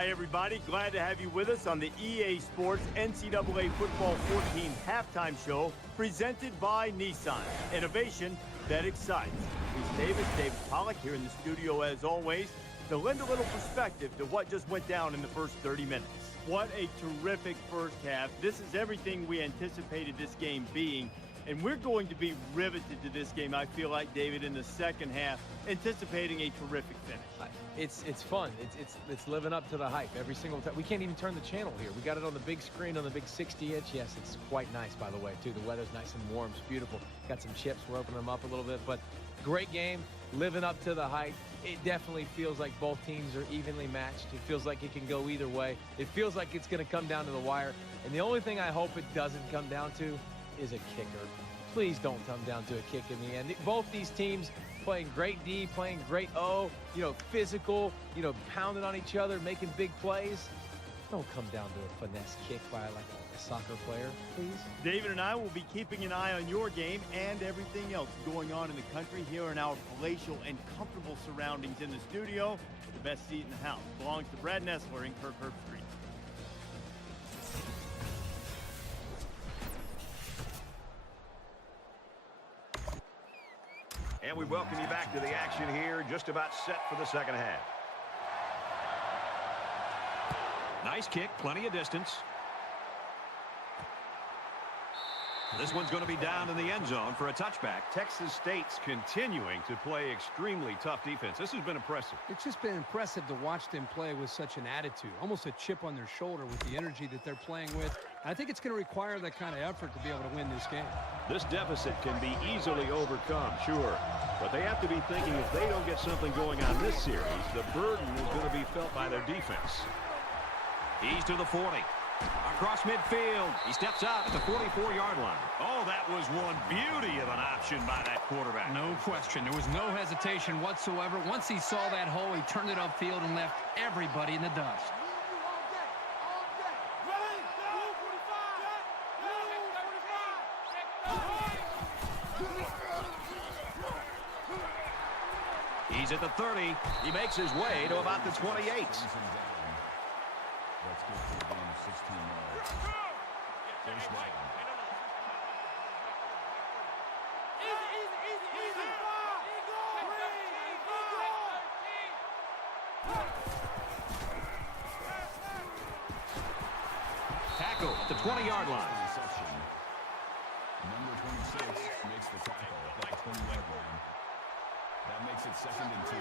Hi, everybody. Glad to have you with us on the EA Sports NCAA Football 14 halftime show presented by Nissan. Innovation that excites. He's David Pollack here in the studio as always to lend a little perspective to what just went down in the first 30 minutes. What a terrific first half. This is everything we anticipated this game being. And we're going to be riveted to this game, I feel like, David, in the second half, anticipating a terrific finish. It's fun. It's living up to the hype every single time. We can't even turn the channel here. We got it on the big screen, on the big 60-inch. Yes, it's quite nice, by the way, too. The weather's nice and warm. It's beautiful. Got some chips. We're opening them up a little bit. But great game, living up to the hype. It definitely feels like both teams are evenly matched. It feels like it can go either way. It feels like it's going to come down to the wire. And the only thing I hope it doesn't come down to is a kicker. Please don't come down to a kick in the end. Both these teams playing great D, playing great O, physical, pounding on each other, making big plays. Don't come down to a finesse kick by like a soccer player, please. David and I will be keeping an eye on your game and everything else going on in the country here in our palatial and comfortable surroundings in the studio. The best seat in the house belongs to Brad Nessler in Kirkherb Street. And we welcome you back to the action here, just about set for the second half. Nice kick, plenty of distance. This one's going to be down in the end zone for a touchback. Texas State's continuing to play extremely tough defense. This has been impressive. It's just been impressive to watch them play with such an attitude, almost a chip on their shoulder with the energy that they're playing with. I think it's going to require that kind of effort to be able to win this game. This deficit can be easily overcome, sure. But they have to be thinking if they don't get something going on this series, the burden is going to be felt by their defense. He's to the 40. Across midfield. He steps out at the 44-yard line. Oh, that was one beauty of an option by that quarterback. No question. There was no hesitation whatsoever. Once he saw that hole, he turned it upfield and left everybody in the dust. He's at the 30. He makes his way to about the 28. Let's get to a game of 16 yards. First down. Tackle at the 20-yard line. Number 26 makes the tackle at that 20-yard line. That makes it 2nd and 2.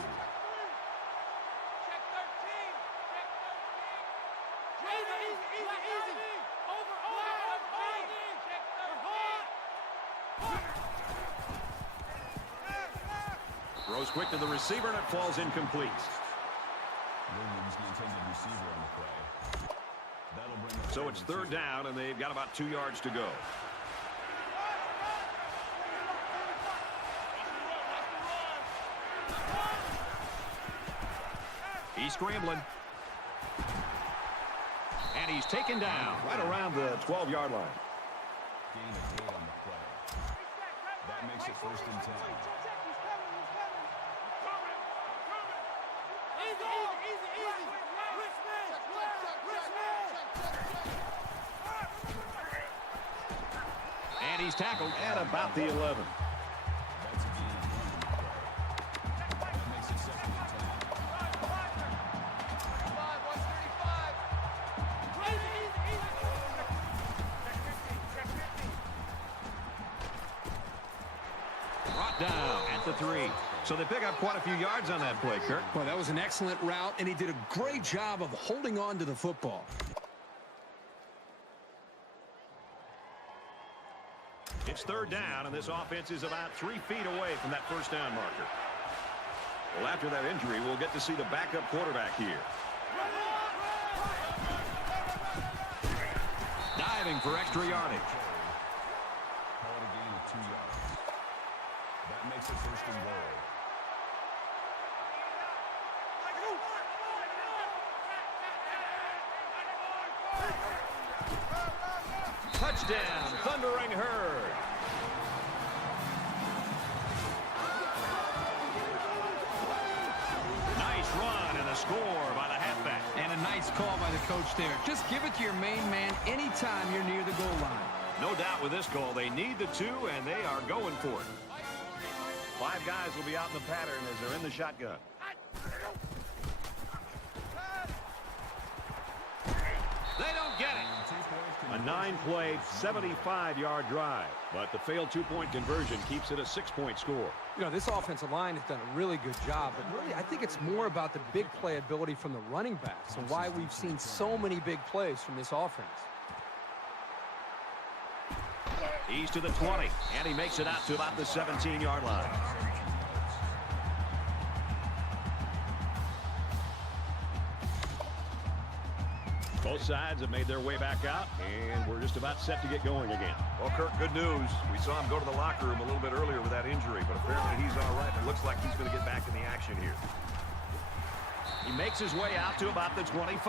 Throws quick to the receiver, and it falls incomplete. Williams, the intended receiver on the play. That'll bring up So it's 3rd down, and they've got about 2 yards to go. He's scrambling. And he's taken down right around the 12-yard line. Gain of 8 on the play. That makes it 1st and 10. And he's tackled at about the 11. That's a gain of 1 on the play. That makes it 2nd and 10. Brought down at the 3. So they pick up quite a few yards on that play, Kirk. Well, that was an excellent route, and he did a great job of holding on to the football. It's 3rd down, and this offense is about 3 feet away from that first down marker. Well, after that injury, we'll get to see the backup quarterback here. Diving for extra yardage. Call it a gain of 2 yards. That makes it 1st and goal. Touchdown, Thundering Herd. Nice run and a score by the halfback. And a nice call by the coach there. Just give it to your main man anytime you're near the goal line. No doubt with this call, they need the 2, and they are going for it. 5 guys will be out in the pattern as they're in the shotgun. They don't get it. A 9-play, 75-yard drive. But the failed 2-point conversion keeps it a 6-point score. You know, this offensive line has done a really good job, but really I think it's more about the big play ability from the running backs and why we've seen so many big plays from this offense. He's to the 20, and he makes it out to about the 17-yard line. Both sides have made their way back out, and we're just about set to get going again. Well, Kirk, good news. We saw him go to the locker room a little bit earlier with that injury, but apparently he's all right. It looks like he's going to get back in the action here. He makes his way out to about the 25.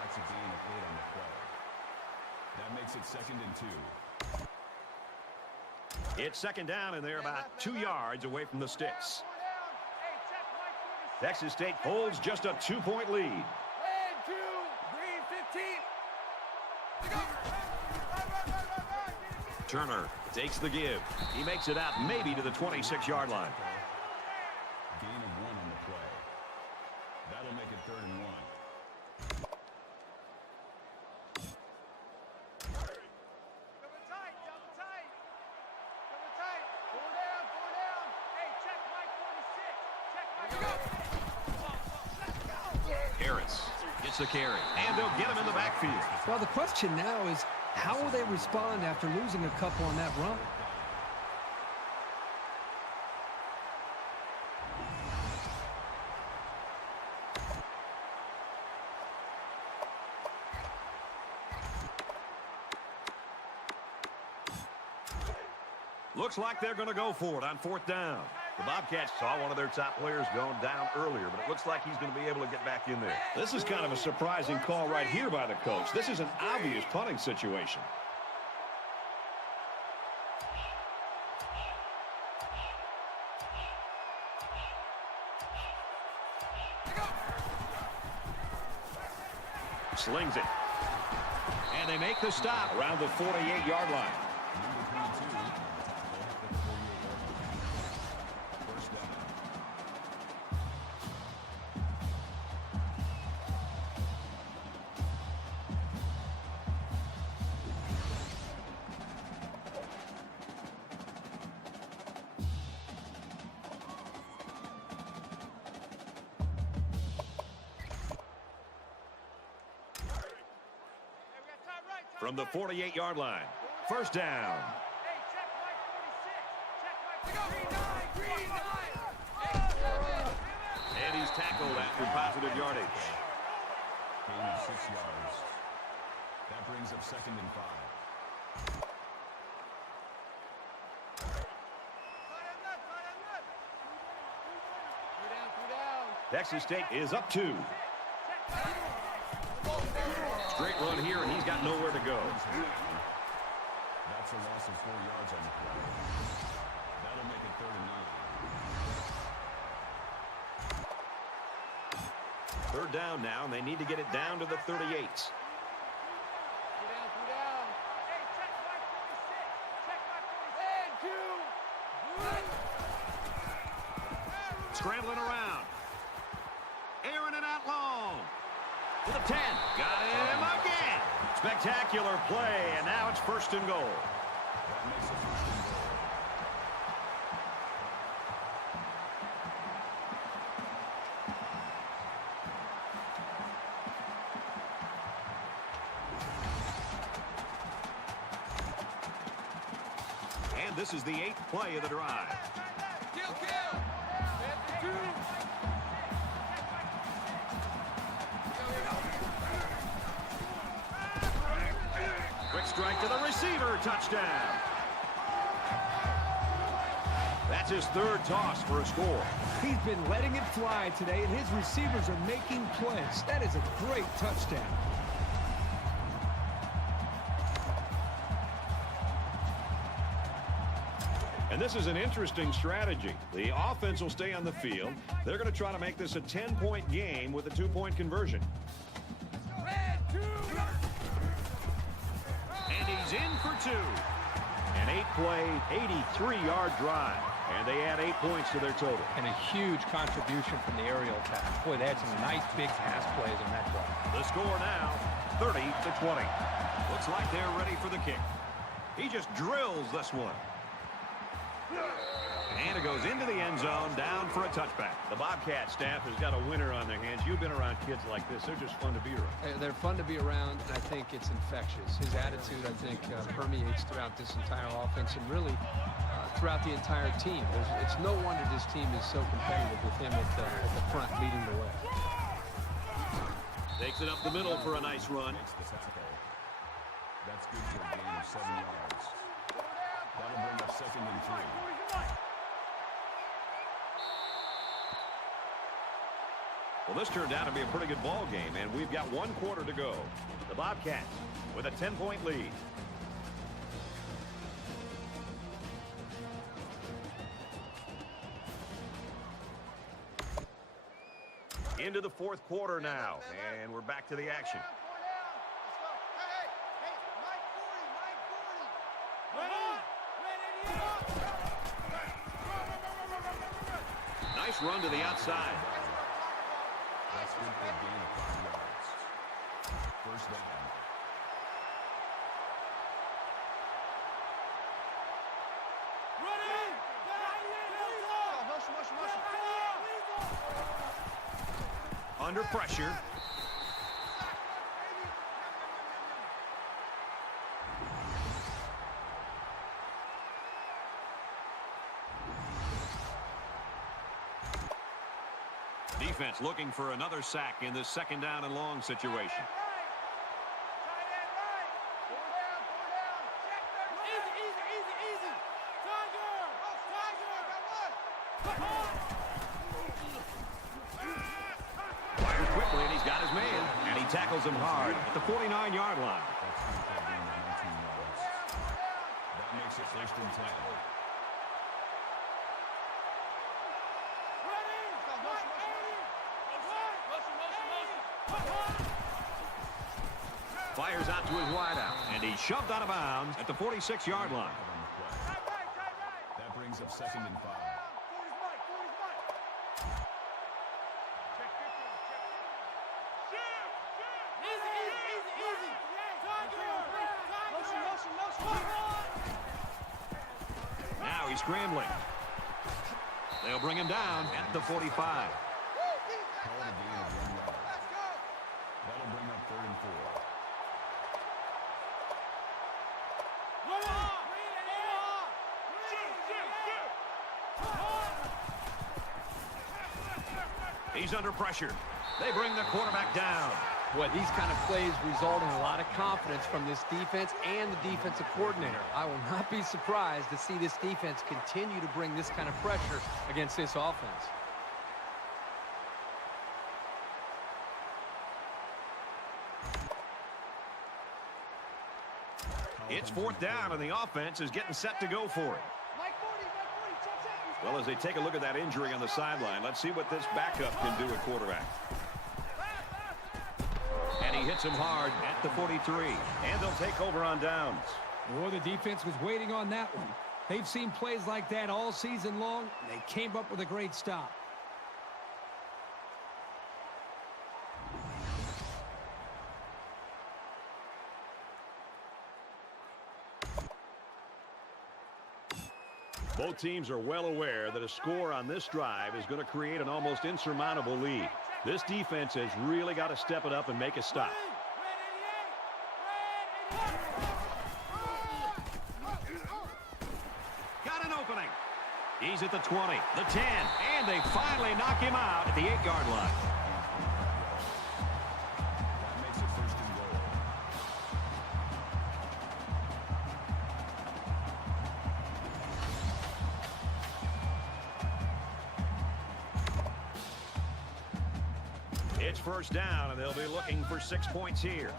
That's a gain of 8 on the play. That makes it 2nd and 2. It's 2nd down, and they're about 2 yards away from the sticks. Texas State holds just a 2-point lead. Turner takes the give. He makes it out maybe to the 26-yard line. Gain of 1 on the play. That'll make it 3rd and 1. Harris gets the carry, and they'll get him in the backfield. Well, the question now is, how will they respond after losing a couple on that run? Looks like they're going to go for it on 4th down. The Bobcats saw one of their top players going down earlier, but it looks like he's going to be able to get back in there. This is kind of a surprising call right here by the coach. This is an obvious punting situation. Slings it. And they make the stop Around the 48-yard line. from the 48-yard line. 1st down. And he's tackled after positive yardage. Gain of 6 yards. That brings up 2nd and 5. Texas State is up 2. Straight run here, and he's got nowhere to go. That's a loss of 4 yards on the play. That'll make it 3rd and 9. 3rd down now, and they need to get it down to the 38. Scrambling around. Airing it out long. To the 10. Got him again. Spectacular play, and now it's 1st and goal. That makes it 1st and goal. And this is the 8th play of the drive. Quick strike to the receiver. Touchdown. That's his 3rd toss for a score. He's been letting it fly today, and his receivers are making plays. That is a great touchdown. And And this is an interesting strategy. The offense will stay on the field. They're going to try to make this a 10-point game with a 2-point conversion. And he's in for 2. An 8-play, 83-yard drive. And they add 8 points to their total. And a huge contribution from the aerial attack. Boy, they had some nice big pass plays on that drive. The score now, 30-20. Looks like they're ready for the kick. He just drills this one. And it goes into the end zone, down for a touchback. The Bobcat staff has got a winner on their hands. You've been around kids like this. They're just fun to be around. They're fun to be around, and I think it's infectious. His attitude, I think, permeates throughout this entire offense and really throughout the entire team. It's no wonder this team is so competitive with him at the front leading the way. Takes it up the middle for a nice run. That's good for a gain of 7 yards. That'll bring up 2nd and 3. Well, this turned out to be a pretty good ball game, and we've got 1 quarter to go. The Bobcats with a 10-point lead. Into the 4th quarter now, and we're back to the action. Nice run to the outside. That's good for a gain of 5 yards. First down. Under pressure. Defense looking for another sack in this 2nd down and long situation. Fires quickly, and he's got his man. And he tackles him hard at the 49-yard line. That's good for a gain of 19 yards. That makes it 1st and 10. Fires out to his wideout, and he's shoved out of bounds at the 46-yard line. That brings up 2nd and 5. Now he's scrambling. They'll bring him down at the 45. Call it a gain of 1 yard. That'll bring up 3rd and 4. He's under pressure. They bring the quarterback down. Boy, these kind of plays result in a lot of confidence from this defense and the defensive coordinator. I will not be surprised to see this defense continue to bring this kind of pressure against this offense. It's 4th down, and the offense is getting set to go for it. Well, as they take a look at that injury on the sideline, let's see what this backup can do at quarterback. And he hits him hard at the 43. And they'll take over on downs. Boy, the defense was waiting on that one. They've seen plays like that all season long. They came up with a great stop. Both teams are well aware that a score on this drive is going to create an almost insurmountable lead. This defense has really got to step it up and make a stop. Got an opening. He's at the 20, the 10, and they finally knock him out at the 8-yard line. That makes it 1st and goal. It's 1st down, and they'll be looking for 6 points here.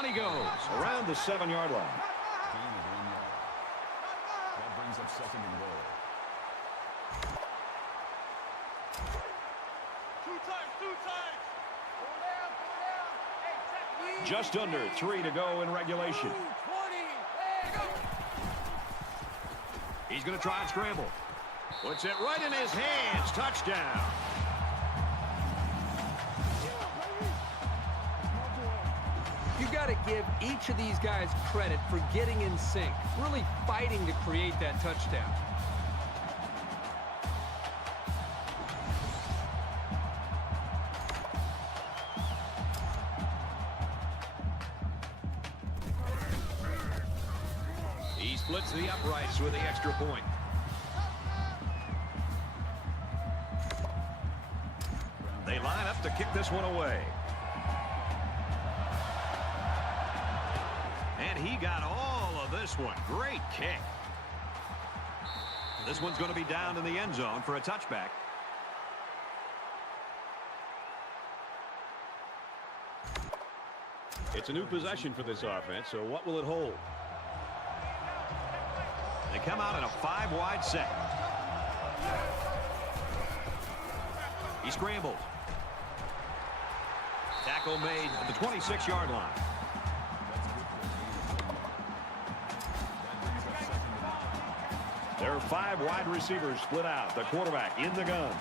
down he goes around the 7-yard line. Gain of 1 yard. That brings up second and goal. Just under 3 to go in regulation. He's going to try and scramble. Puts it right in his hands. Touchdown. You got to give each of these guys credit for getting in sync, really fighting to create that touchdown. He splits the uprights with the extra point. They line up to kick this one away. And he got all of this one. Great kick. This one's going to be down in the end zone for a touchback. It's a new possession for this offense, so what will it hold? They come out in a 5-wide set. He scrambled. Tackle made at the 26-yard line. There are 5 wide receivers split out. The quarterback in the gun.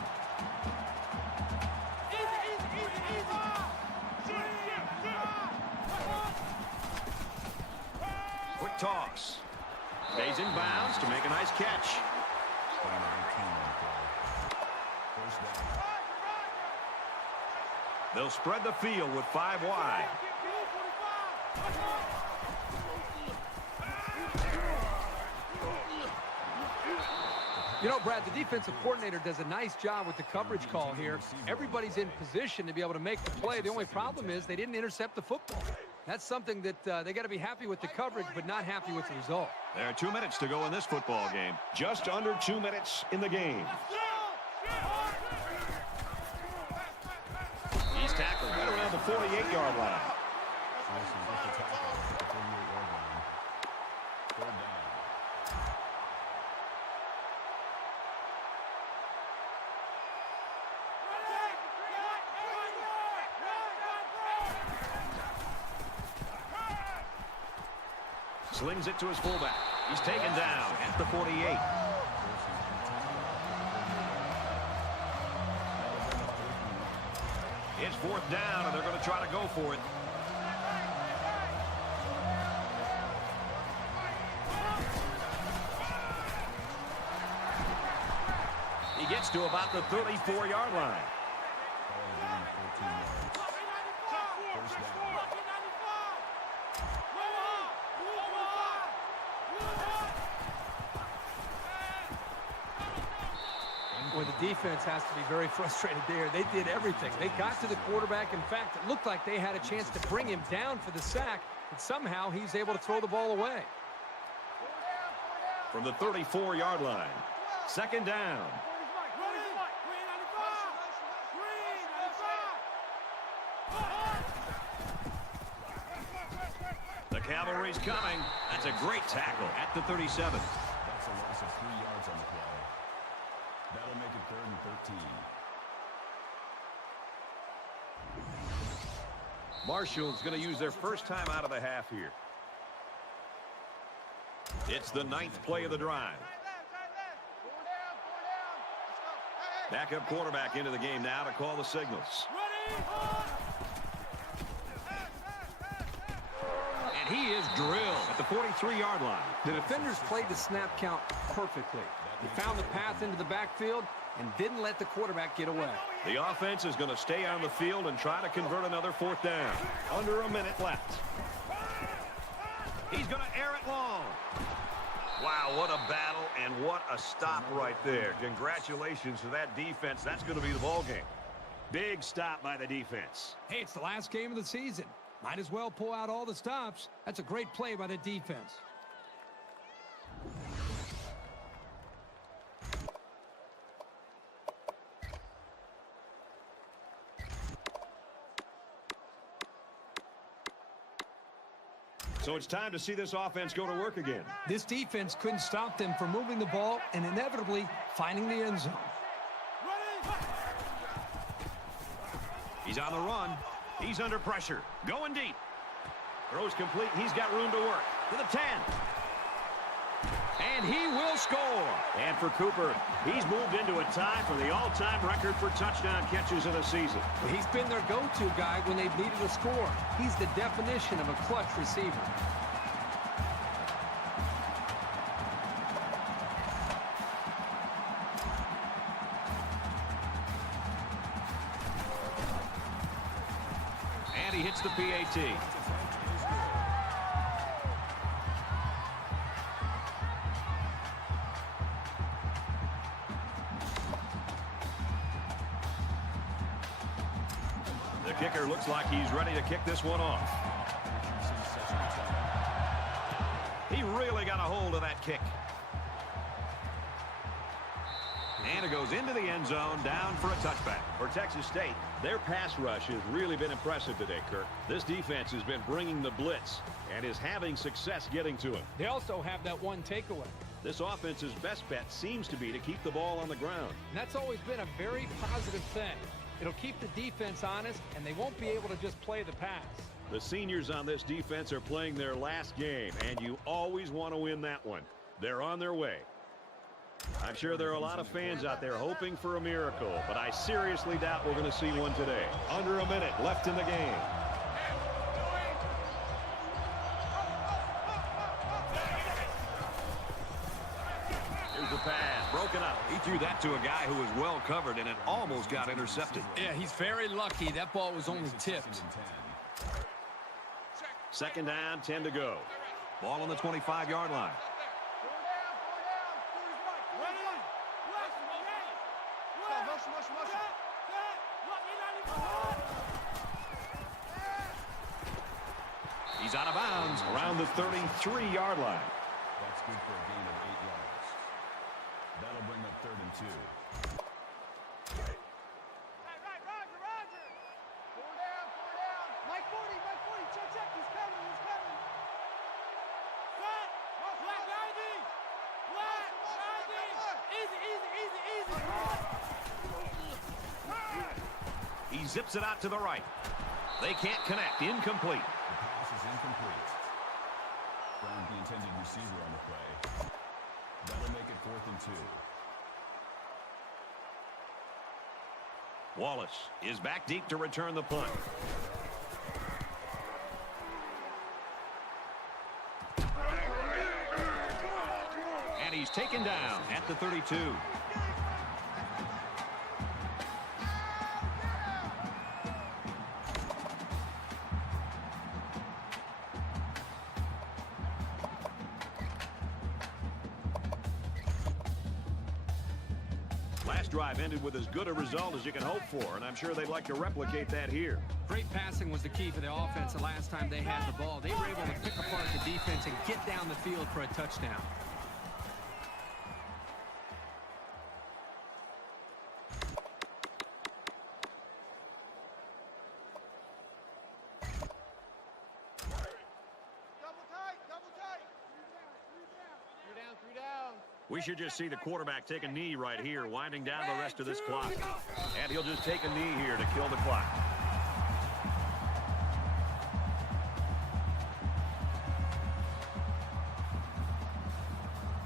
Quick toss. Stays in bounds to make a nice catch. They'll spread the field with 5 wide. You know, Brad, the defensive coordinator does a nice job with the coverage call here. Everybody's in position to be able to make the play. The only problem is they didn't intercept the football. That's something that they got to be happy with the coverage, but not happy with the result. There are 2 minutes to go in this football game. Just under 2 minutes in the game. He's tackled right around the 48-yard line. Slings it to his fullback. He's taken down at the 48. It's 4th down, and they're going to try to go for it. He gets to about the 34-yard line. Well, the defense has to be very frustrated there. They did everything. They got to the quarterback. In fact, it looked like they had a chance to bring him down for the sack, but somehow he's able to throw the ball away. From the 34-yard line, 2nd down. The cavalry's coming. That's a great tackle at the 37. That's a loss of 3 yards on the play. That'll make it 3rd and 13. Marshall's going to use their first time out of the half here. It's the 9th play of the drive. Backup quarterback into the game now to call the signals. And he is drilled at the 43-yard line. The defenders played the snap count perfectly. They found the path into the backfield and didn't let the quarterback get away. The offense is going to stay on the field and try to convert another 4th down. Under a minute left. He's going to air it long. Wow, what a battle and what a stop right there. Congratulations to that defense. That's going to be the ball game. Big stop by the defense. Hey, it's the last game of the season. Might as well pull out all the stops. That's a great play by the defense. So it's time to see this offense go to work again. This defense couldn't stop them from moving the ball and inevitably finding the end zone. He's on the run. He's under pressure. Going deep. Throws complete. He's got room to work. To the 10. And he will score. And for Cooper, he's moved into a tie for the all-time record for touchdown catches in a season. He's been their go-to guy when they've needed a score. He's the definition of a clutch receiver. And he hits the PAT. The kicker looks like he's ready to kick this one off. He really got a hold of that kick. And it goes into the end zone, down for a touchback. For Texas State, their pass rush has really been impressive today, Kirk. This defense has been bringing the blitz and is having success getting to him. They also have that one takeaway. This offense's best bet seems to be to keep the ball on the ground. And that's always been a very positive thing. It'll keep the defense honest, and they won't be able to just play the pass. The seniors on this defense are playing their last game, and you always want to win that one. They're on their way. I'm sure there are a lot of fans out there hoping for a miracle, but I seriously doubt we're going to see one today. Under a minute left in the game. Here's the pass, broken up. He threw that to a guy who was well covered, and it almost got intercepted. Yeah, he's very lucky. That ball was only tipped. Second down, 10 to go. Ball on the 25-yard line. He's out of bounds around the 33-yard line. That's good for a gain of 8 yards. That'll bring up 3rd and 2. Roger. 4 down. Mike 40, check, he's coming. Set, flat 90, easy. He zips it out to the right. They can't connect. Incomplete. The pass is incomplete. Found the intended receiver on the play. That'll make it 4th and 2. Wallace is back deep to return the punt. And he's taken down at the 32. Last drive ended with as good a result as you can hope for, and I'm sure they'd like to replicate that here. Great passing was the key for the offense the last time they had the ball. They were able to pick apart the defense and get down the field for a touchdown. We should just see the quarterback take a knee right here, winding down the rest of this clock. And he'll just take a knee here to kill the clock.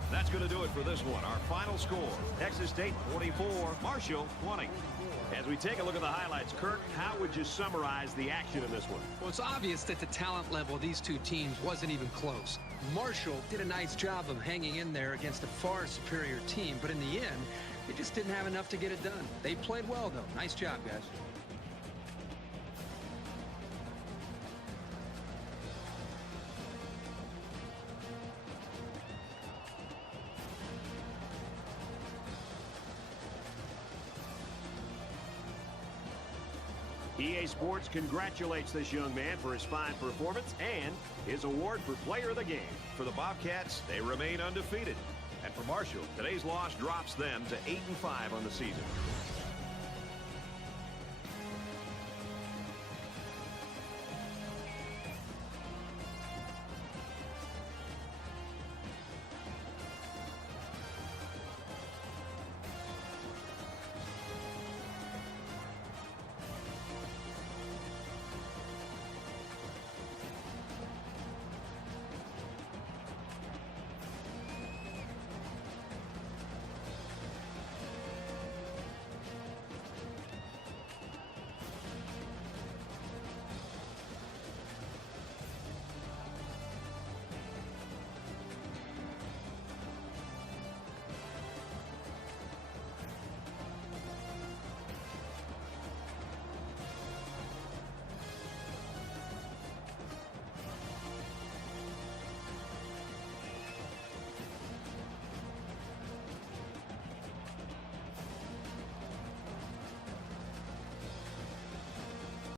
That's going to do it for this one. Our final score, Texas State 44, Marshall 20. As we take a look at the highlights, Kirk, how would you summarize the action in this one? Well, it's obvious that the talent level of these two teams wasn't even close. Marshall did a nice job of hanging in there against a far superior team, but in the end, they just didn't have enough to get it done. They played well, though. Nice job, guys. EA Sports congratulates this young man for his fine performance and his award for Player of the Game. For the Bobcats, they remain undefeated. And for Marshall, today's loss drops them to 8-5 on the season.